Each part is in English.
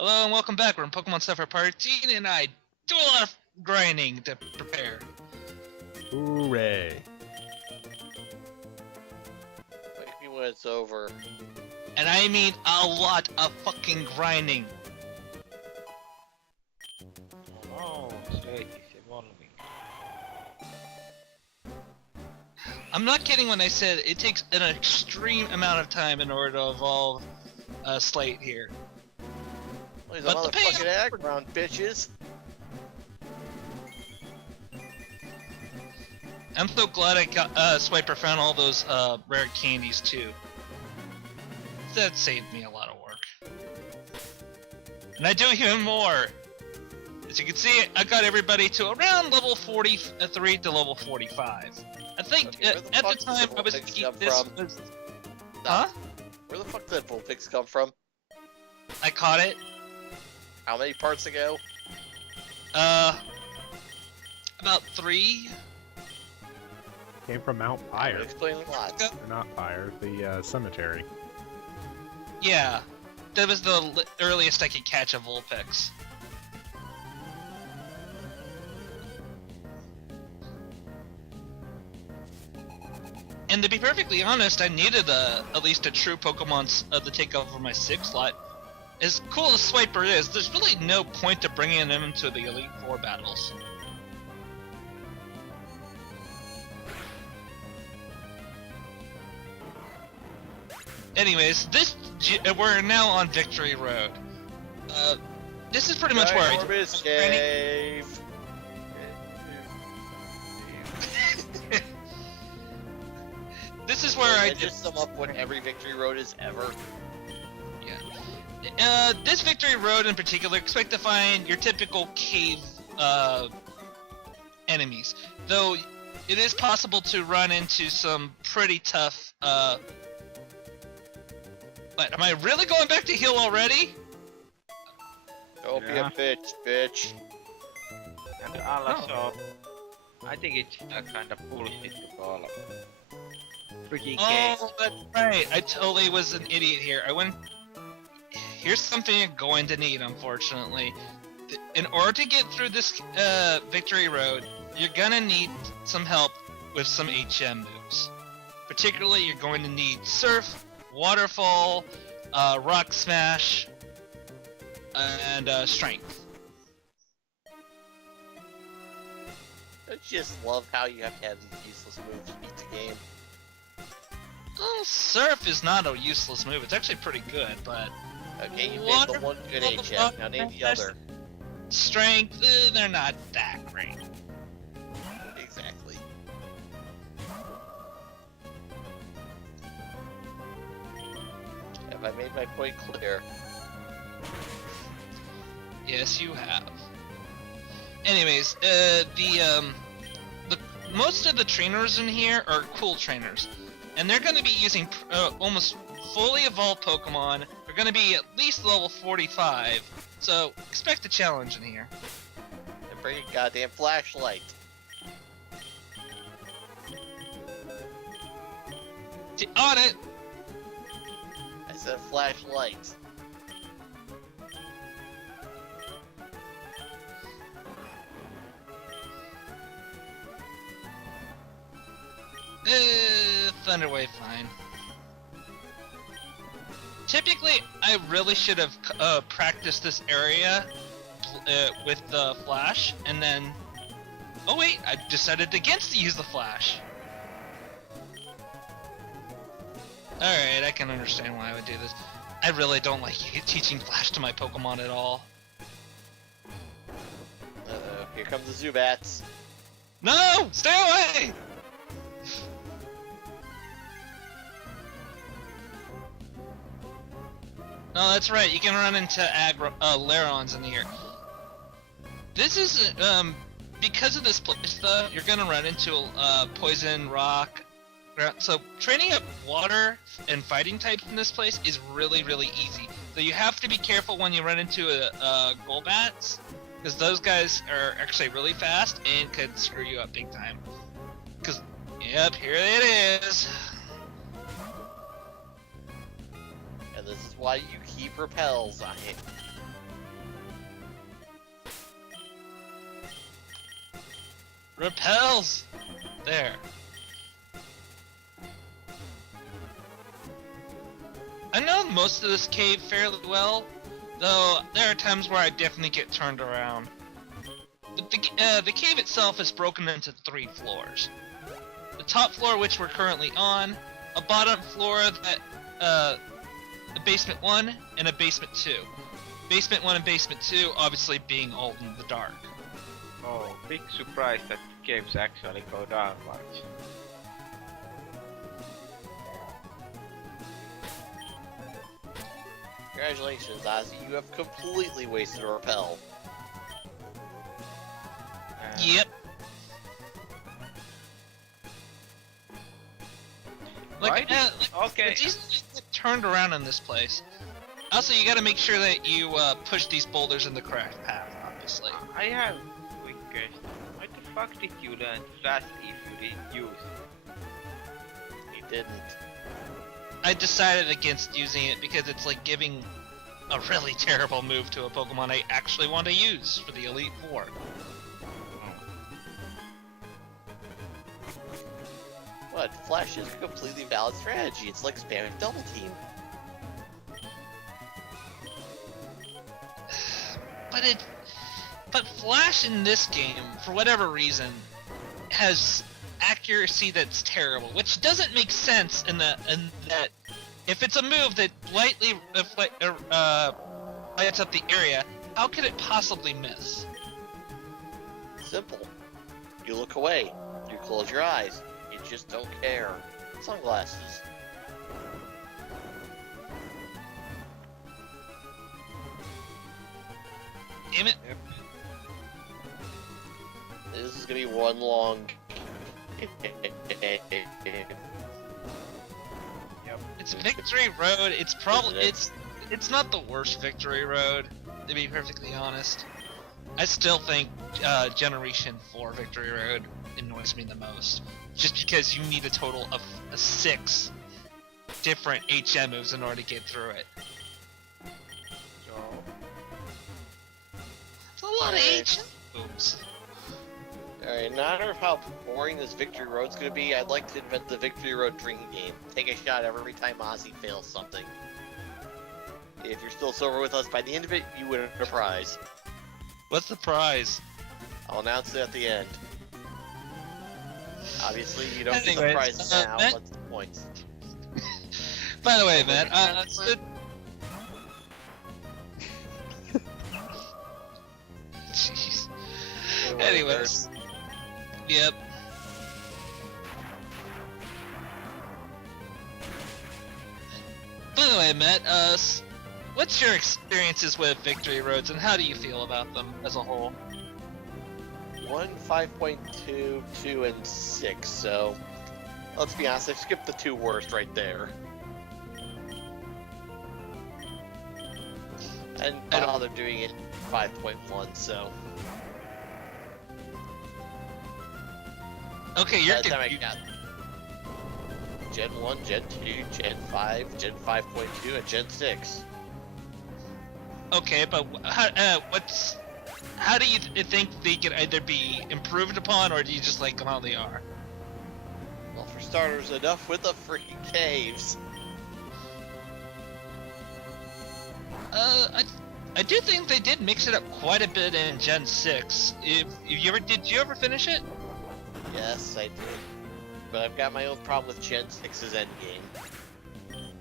Hello and welcome back. We're in Pokemon Suffer Part 18 and I do a lot of grinding to prepare. Hooray. Wake me when it's over. And I mean a lot of fucking grinding. Oh, see is evolving. I'm not kidding when I said it takes an extreme amount of time in order to evolve Slate here. Well, he's But a the motherfucking payoff- background, bitches. I'm so glad I got Swiper found all those rare candies too. That saved me a lot of work. And I do even more. As you can see, I got everybody to around level 43 to level 45. I think Okay, where the at the fuck time does I was Vulpix thinking come this from? was... Huh? Where the fuck did Vulpix come from? I caught it. How many parts ago? About 3. Came from Mount That Pyre. would explain a lot. Or not Pyre, the cemetery. Yeah. That was the earliest I could catch a Vulpix. And to be perfectly honest, I needed at least a true Pokemon to take over my 6 slot. As cool as Swiper is, there's really no point to bringing him into the Elite Four battles. Anyways, we're now on Victory Road. This is pretty much where I Ginormous cave. This is where I just sum up what every victory road is ever. This Victory Road in particular, expect to find your typical cave enemies. Though it is possible to run into some pretty tough But am I really going back to heal already? Don't be Yeah. a bitch. And also, I think it's a kind of bullshit to call them. Freaking case. Oh, that's right. I totally was an idiot here. Here's something you're going to need, unfortunately. In order to get through this Victory Road, you're gonna need some help with some HM moves. Particularly, you're going to need Surf, Waterfall, Rock Smash, and Strength. I just love how you have to have these useless moves to beat the game. Well, Surf is not a useless move. It's actually pretty good, but Okay, you named the one good HM, now name the other. Strength, they're not that great. Exactly. Have I made my point clear? Yes, you have. Anyways, most of the trainers in here are cool trainers, and they're going to be using almost fully evolved Pokemon. They're going to be at least level 45, so expect a challenge in here. And bring a goddamn flashlight. On it! I said flashlight. Thunderwave, fine. Typically, I really should have practiced this area with the Flash, and then... Oh wait, I decided against to use the Flash. Alright, I can understand why I would do this. I really don't like teaching Flash to my Pokemon at all. Uh-oh, here come the Zubats. No! Stay away! No, that's right. You can run into Larons in here. This is because of this place, though. You're gonna run into poison, rock. So training up water and fighting types in this place is really, really easy. So you have to be careful when you run into Golbats, because those guys are actually really fast and could screw you up big time. Because, yep, here it is. And this is why you keep repels on it. Repels! There. I know most of this cave fairly well, though there are times where I definitely get turned around. But the cave itself is broken into 3 floors. The top floor, which we're currently on, a bottom floor that, a basement 1, and a basement 2. Basement 1 and basement 2 obviously being all in the dark. Oh, big surprise that caves actually go downwards. Congratulations, Ozzy. You have completely wasted a repel. Yep. Like, Okay. it's easy to get turned around in this place. Also, you gotta make sure that you push these boulders in the correct path, obviously. I have a quick question. Why the fuck did you learn Flash if you didn't use it? He didn't. I decided against using it because it's like giving a really terrible move to a Pokemon I actually want to use for the Elite Four. What? Flash is a completely valid strategy. It's like spamming double team. But Flash in this game, for whatever reason, has accuracy that's terrible, which doesn't make sense in that if it's a move that lightly lights up the area, how could it possibly miss? Simple. You look away. You close your eyes. You just don't care. Sunglasses. Damn it. This is gonna be one long. It's Victory Road. It's probably it's not the worst Victory Road, to be perfectly honest. I still think Generation 4 Victory Road annoys me the most, just because you need a total of 6 different HM moves in order to get through it. So, It's a lot of HM moves. Alright, no matter how boring this Victory Road's gonna be, I'd like to invent the Victory Road drinking game. Take a shot every time Ozzy fails something. If you're still sober with us, by the end of it, you win a prize. What's the prize? I'll announce it at the end. Obviously, you don't get the Anyways, prizes now, Matt- what's the point? By the way, Matt, jeez. Anyways. Yep. By the way, Matt, what's your experiences with Victory Roads and how do you feel about them as a whole? 1, 5.2, 2, and 6, so... Let's be honest, I skipped the 2 worst right there. And bother doing it 5.1, so... Okay, you're By the time I confused. got Gen 1, Gen 2, Gen 5, Gen 5.2, and Gen 6. Okay, but how do you think they could either be improved upon, or do you just like them how they are? Well, for starters, enough with the freaking caves. I do think they did mix it up quite a bit in Gen 6. Did you ever finish it? Yes, I did. But I've got my own problem with Gen 6's endgame.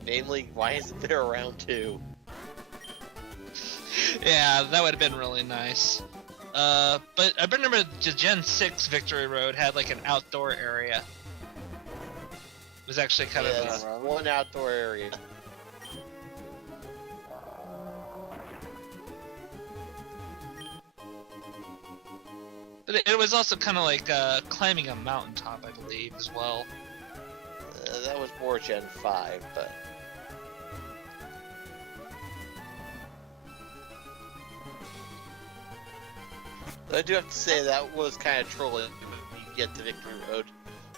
Namely, why isn't there a round 2? Yeah, that would have been really nice. But I remember the Gen 6 Victory Road had like an outdoor area. It was actually kind Yes, of one outdoor area. but it was also kind of like climbing a mountaintop, I believe, as well. That was more Gen 5, but... I do have to say that was kind of trolling. You get to Victory Road,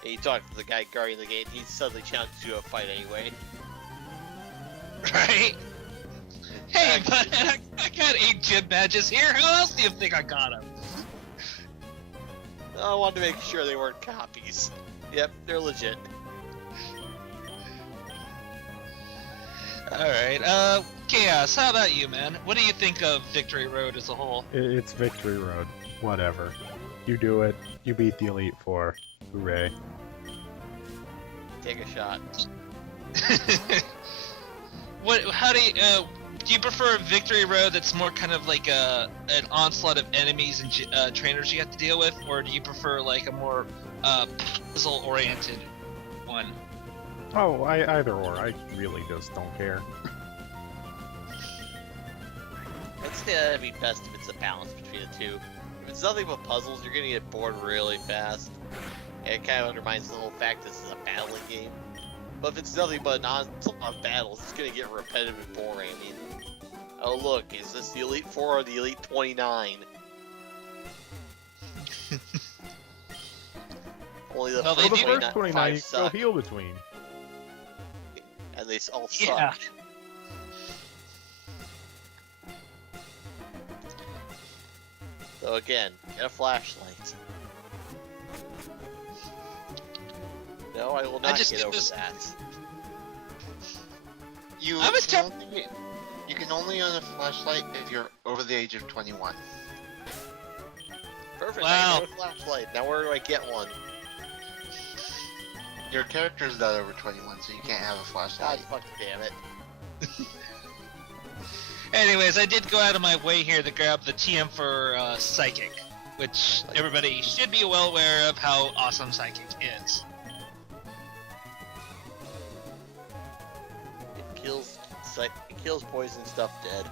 and you talk to the guy guarding the gate, and he suddenly challenges you to a fight anyway. Right? Hey, but I got 8 gym badges here. How else do you think I got them? I wanted to make sure they weren't copies. Yep, they're legit. Alright, Chaos, how about you, man? What do you think of Victory Road as a whole? It's Victory Road. Whatever. You do it. You beat the Elite Four. Hooray. Take a shot. How do you prefer a Victory Road that's more kind of like an onslaught of enemies and trainers you have to deal with, or do you prefer like a more puzzle-oriented one? Oh, either or. I really just don't care. I'd say that'd be best if it's a balance between the two. If it's nothing but puzzles, you're gonna get bored really fast. And it kind of undermines the whole fact this is a battling game. But if it's nothing but non-stop battles, it's gonna get repetitive and boring. I mean, oh look, is this the Elite Four or the Elite 29? Only the Well, first Well, the 29 first 29 you can go suck, heal between. and they all suck. Yeah. So again, get a flashlight. No, I will not just get get over this- that. I was You can only own a flashlight if you're over the age of 21. Perfect. Wow. I got a flashlight. Now where do I get one? Your character's not over 21, so you can't have a God flashlight. fucking damn it. Anyways, I did go out of my way here to grab the TM for Psychic, which everybody should be well aware of how awesome Psychic is. It kills poison stuff dead.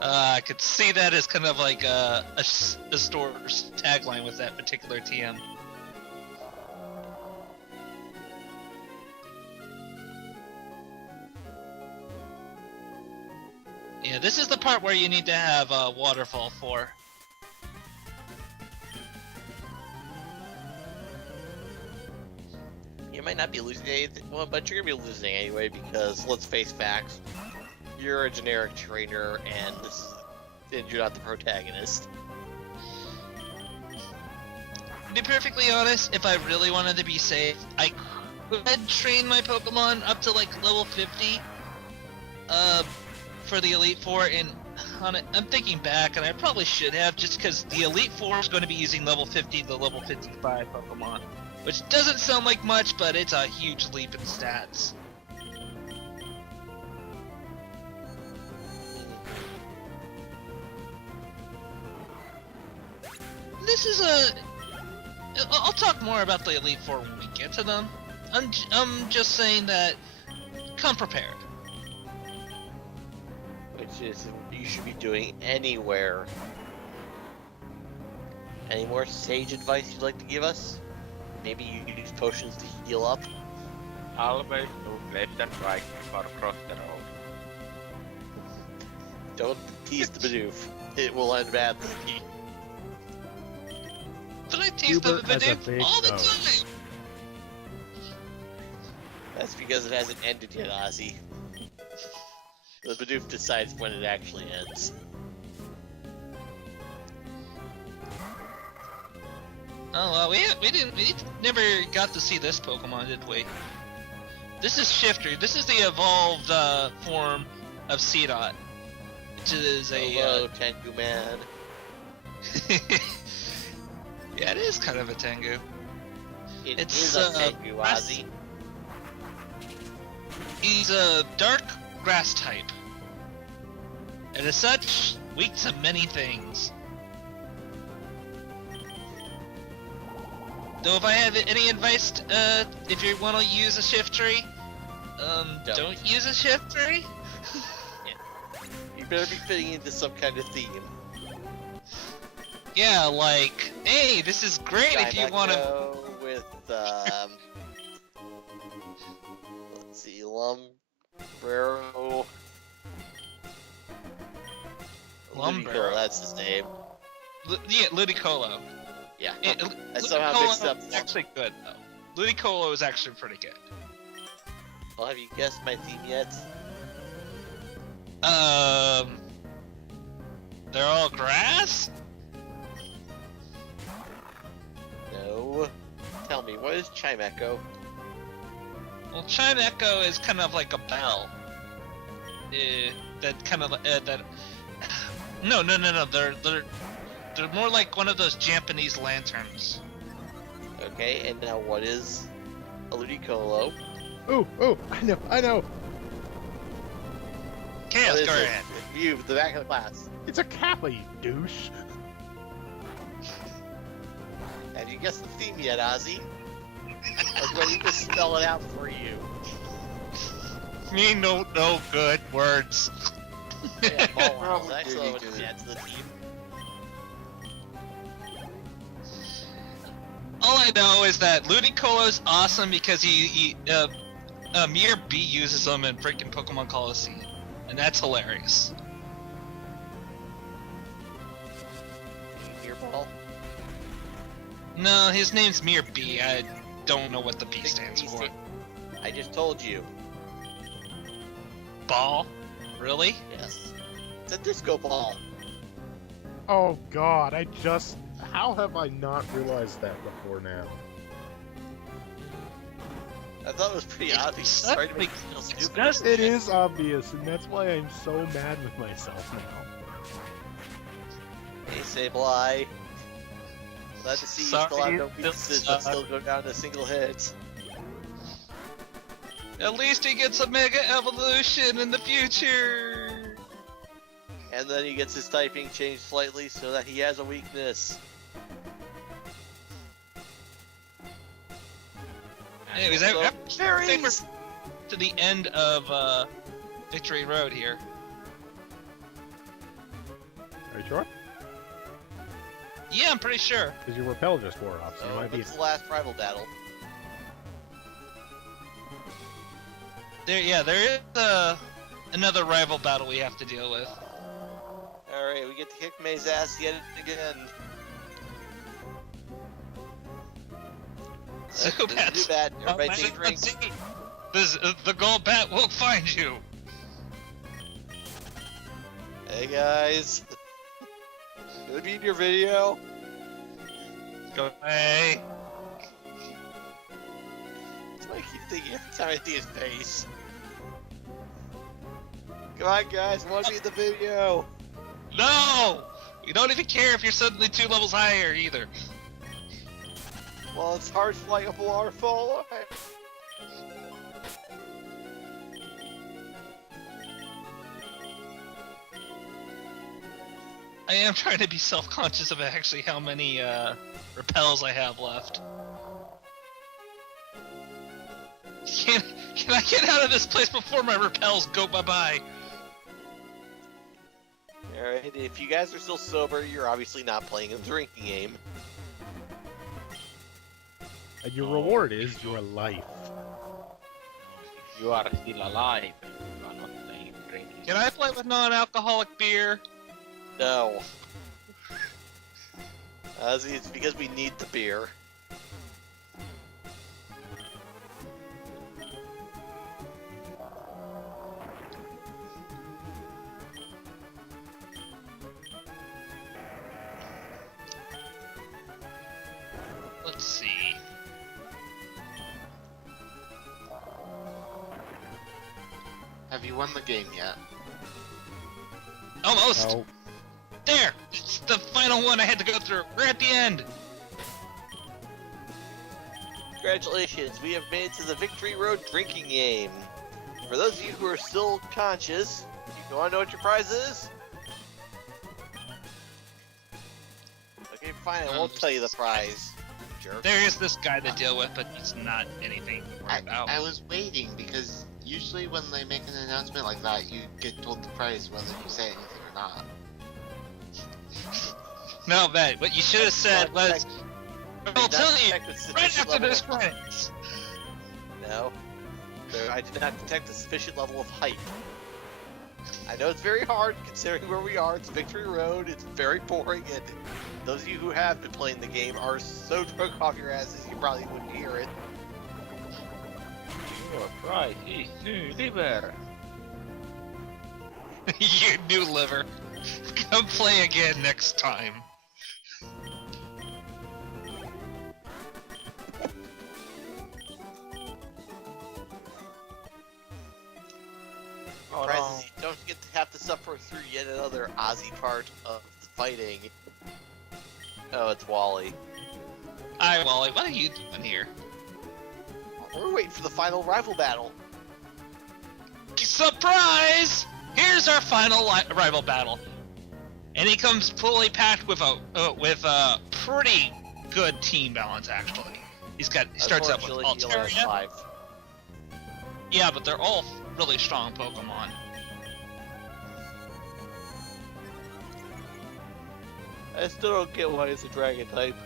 I could see that as kind of like a store's tagline with that particular TM. Yeah, this is the part where you need to have a waterfall for. You might not be losing anything, well, but you're gonna be losing anyway because let's face facts. You're a generic trainer, and you're not the protagonist. To be perfectly honest, if I really wanted to be safe, I could train my Pokemon up to like level 50 for the Elite Four, and I'm thinking back, and I probably should have, just because the Elite Four is going to be using level 50 to level 55 Pokemon, which doesn't sound like much, but it's a huge leap in stats. This is I'll talk more about the Elite Four when we get to them. I'm just saying that come prepared. Which is you should be doing anywhere. Any more sage advice you'd like to give us? Maybe you use potions to heal up? Always move left and right or cross the road. Don't tease the Bidoof. It will end badly. But I tease them Hubert has a Bidoof big all the nose. time. That's because it hasn't ended yet, Ozzy. The Bidoof decides when it actually ends. Oh well, we never got to see this Pokemon, did we? This is Shifter. This is the evolved form of Seedot, which is a Hello, Tengu Man. yeah, it is kind of a Tengu. It's It's, a uh, Tengu, Ozzy. He's a dark grass type, and as such, weak to many things. Though if I have any advice, if you want to use a Shiftry, don't use a Shiftry. You better be fitting into some kind of theme. Yeah, like, hey, this is great if you want to. Go with let's see, Lumbrero. Lumbrero. Ludicolo, that's his name. Yeah, Ludicolo. Yeah. Yeah, I somehow mixed up. Ludicolo is actually good though. Ludicolo is actually pretty good. Well, have you guessed my theme yet? They're all grass? No. Tell me, what is Chime Echo? Well, Chime Echo is kind of like a bell. That kind of that. No. They're more like one of those Japanese lanterns. Okay, and now what is a Ludicolo? Oh, I know. Chaos What is Guardian. it? You, the back of the class. It's a Kappa, you douche. Have you guessed the theme yet, Ozzy? Or do I need to spell it out for you? Me no good words. Yeah, ball Probably lines. That's do what need would to. add to the team. All I know is that Ludicolo's awesome because Mir B uses them in freaking Pokemon Colosseum, and that's hilarious. Your ball. No, his name's Mir B. I don't know what the B Big stands B for. stand- I just told you. Ball? Really? Yes. It's a disco ball. Oh God, how have I not realized that before now? I thought it was pretty It's obvious. not Sorry to make big- you feel it's stupid. not- It is obvious, and that's why I'm so mad with myself now. Hey, Sableye. Glad to see you still Sorry, have no weaknesses, but still go down to single hits. At least he gets a Mega Evolution in the future! And then he gets his typing changed slightly so that he has a weakness. Anyways, So, I think we're to the end of Victory Road here. Are you sure? Yeah, I'm pretty sure. Because your repel just wore off, so you So, might be. what's the last rival battle? There is another rival battle we have to deal with. Alright, we get to kick May's ass yet again. Zubat. Zubat, everybody take a drink. The gold bat will find you. Hey guys. Gonna be in your video. Go away. That's what I keep thinking every time I see his face. Come on guys, want to be in the video. No! We don't even care if you're suddenly 2 levels higher either. Well, it's hard flyable waterfall. I am trying to be self-conscious of actually how many repels I have left. Can I get out of this place before my repels go bye-bye? Alright, if you guys are still sober, you're obviously not playing a drinking game. And your reward is your life. You are still alive. You are not playing drinking. Can I play with non-alcoholic beer? No. See, it's because we need the beer. Let's see. Have you won the game yet? Almost! Oh, There! It's the final one I had to go through. We're at the end! Congratulations, we have made it to the Victory Road drinking game. For those of you who are still conscious, you want to know what your prize is? Okay, fine, I won't tell you the prize. Jerk. There is this guy to deal with, but he's not anything to worry about. I was waiting because usually when they make an announcement like that, you get told the price whether you say anything or not. No, bet. What you should have said was, I'll tell you Detect a right sufficient after level this of- credits. No. I did not detect a sufficient level of hype. I know it's very hard considering where we are. It's Victory Road. It's very boring, and those of you who have been playing the game are so drunk off your asses you probably wouldn't hear it. Your price is new liver. You new liver. Come play again next time. Oh Prizes, no. you don't get to have to suffer through yet another Aussie part of the fighting. Oh, it's Wally. Alright, Wally, what are you doing here? We're waiting for the final rival battle. Surprise! Here's our final rival battle, and he comes fully packed with a pretty good team balance. Actually, he starts out with Unfortunately, he only has Altaria. 5. Yeah, but they're all really strong Pokemon. I still don't get why it's a dragon type.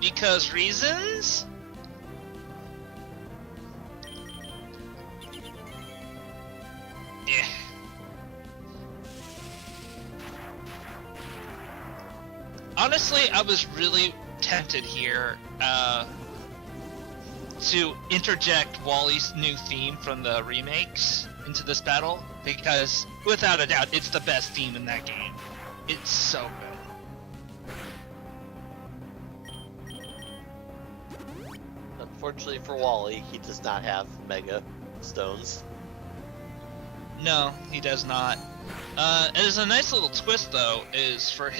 Because reasons? Yeah. Honestly, I was really tempted here to interject Wally's new theme from the remakes into this battle, because without a doubt, it's the best theme in that game. It's so good. Unfortunately for Wally, he does not have Mega Stones. No, he does not. There's a nice little twist though, is for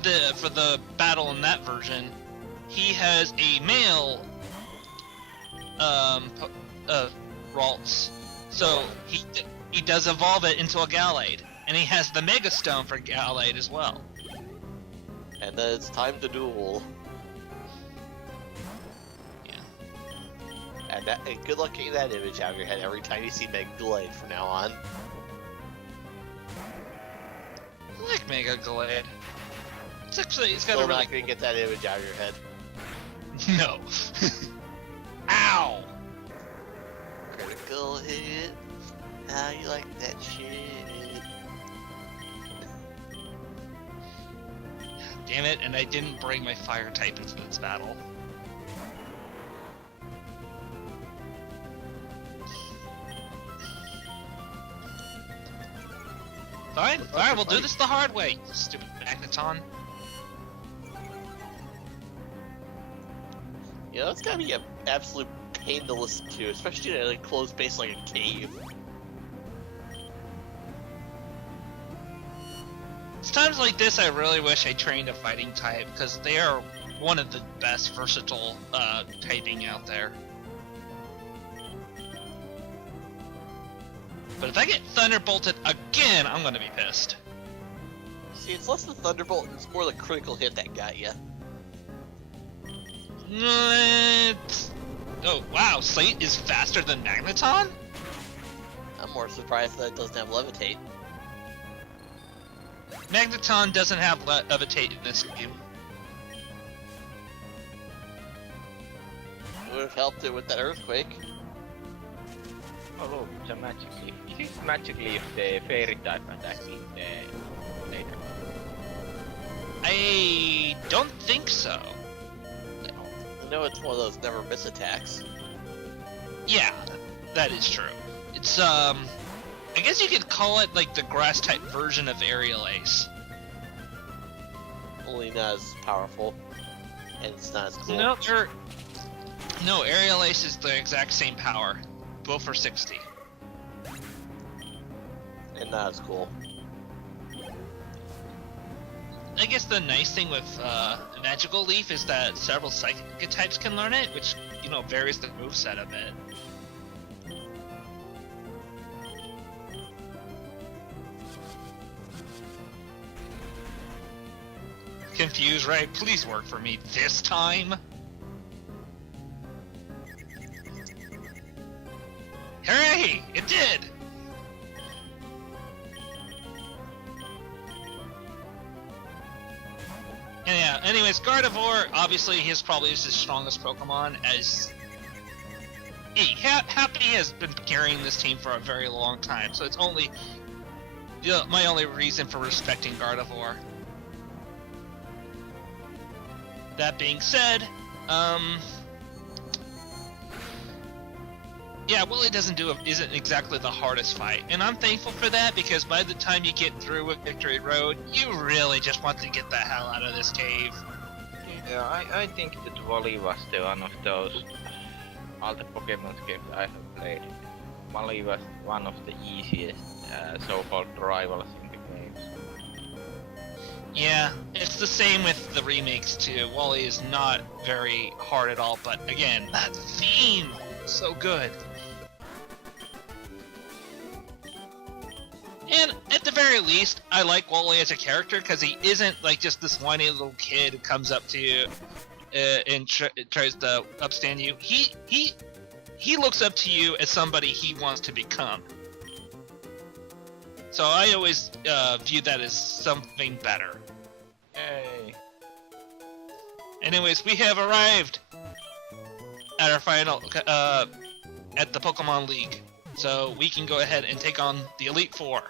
the battle in that version, he has a male Ralts, so he does evolve it into a Gallade, and he has the Mega Stone for Gallade as well. And then it's time to duel. Yeah. And good luck getting that image out of your head every time you see Mega Glade from now on. I like Mega Gallade. It's got Still a really not gonna get that image out of your head. no. Ow! Critical hit. How you like that shit? Damn it! And I didn't bring my Fire type into this battle. Fine, we'll do this the hard way, stupid Magneton. You know, it's gotta be an absolute pain to listen to, especially in a closed space like a cave. It's times like this I really wish I trained a fighting type, because they are one of the best versatile typing out there. But if I get Thunderbolted again, I'm gonna be pissed. See, it's less the Thunderbolt, it's more the critical hit that got you. Oh wow, Slate is faster than Magneton? I'm more surprised that it doesn't have Levitate. Magneton doesn't have Levitate in this game. It would have helped it with that Earthquake. Oh look, it's a magic leaf. Is it magically if the fairy type attack in the later? I don't think so. I know it's one of those never miss attacks. Yeah, that is true. It's I guess you could call it like the grass type version of Aerial Ace. Only not as powerful. And it's not as cool. No, Aerial Ace is the exact same power. Both for 60. And not as cool. I guess the nice thing with Magical Leaf is that several Psychic types can learn it, which, you know, varies the moveset a bit. Confused, right? Please work for me this time. Hooray! It did! And yeah, anyways, Gardevoir, obviously, he's probably his strongest Pokemon, as Happy has been carrying this team for a very long time, so it's only my only reason for respecting Gardevoir. That being said, yeah, Wooly isn't exactly the hardest fight, and I'm thankful for that because by the time you get through with Victory Road, you really just want to get the hell out of this cave. Yeah, I think that Wally was the one of those all the Pokemon games I have played. Wally was one of the easiest so-called rivals in the games. Yeah, it's the same with the remakes too. Wally is not very hard at all, but again, that theme, so good. And at the very least, I like Wally as a character because he isn't like just this whiny little kid who comes up to you and tries to upstand you. He looks up to you as somebody he wants to become. So I always view that as something better. Yay! Anyways, we have arrived at our final at the Pokemon League, so we can go ahead and take on the Elite Four,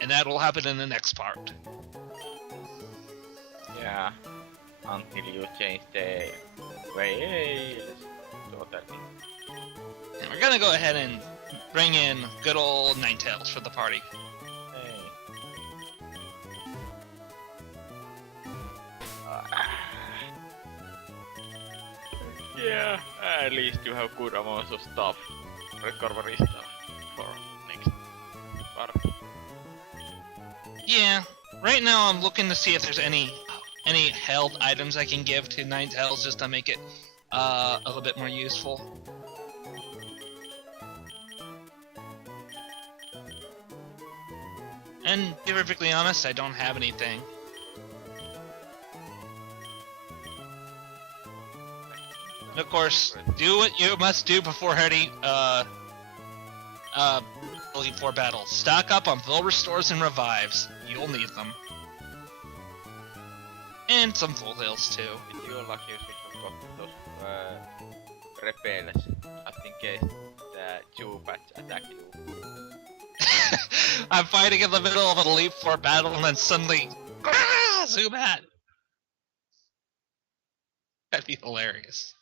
and that will happen in the next part. Yeah, until you change the way. Totally. And we're gonna go ahead and bring in good old Ninetales for the party. Hey. Yeah, at least you have good amounts of stuff, recovery stuff for next part. Yeah, right now I'm looking to see if there's any held items I can give to Ninetales just to make it a little bit more useful. And to be perfectly honest, I don't have anything. And of course, do what you must do before heading Elite Four battles. Stock up on full restores and revives. You'll need them. And some full heals too. With your luck, you should have got those repels, just in case the Chubats attack you. I'm fighting in the middle of an Elite Four battle and then suddenly, Zubat! That'd be hilarious.